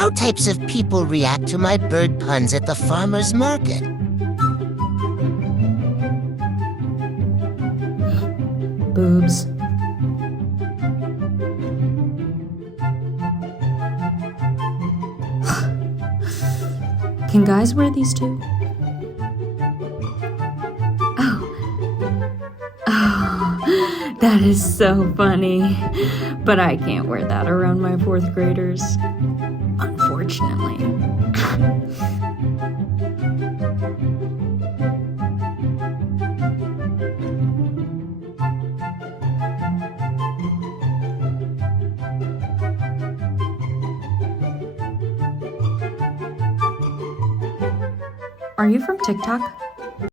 How types of people react to my bird puns at the farmer's market? Boobs. Can guys wear these too? Oh, that is so funny. But I can't wear that around my fourth graders, unfortunately. Are you from TikTok?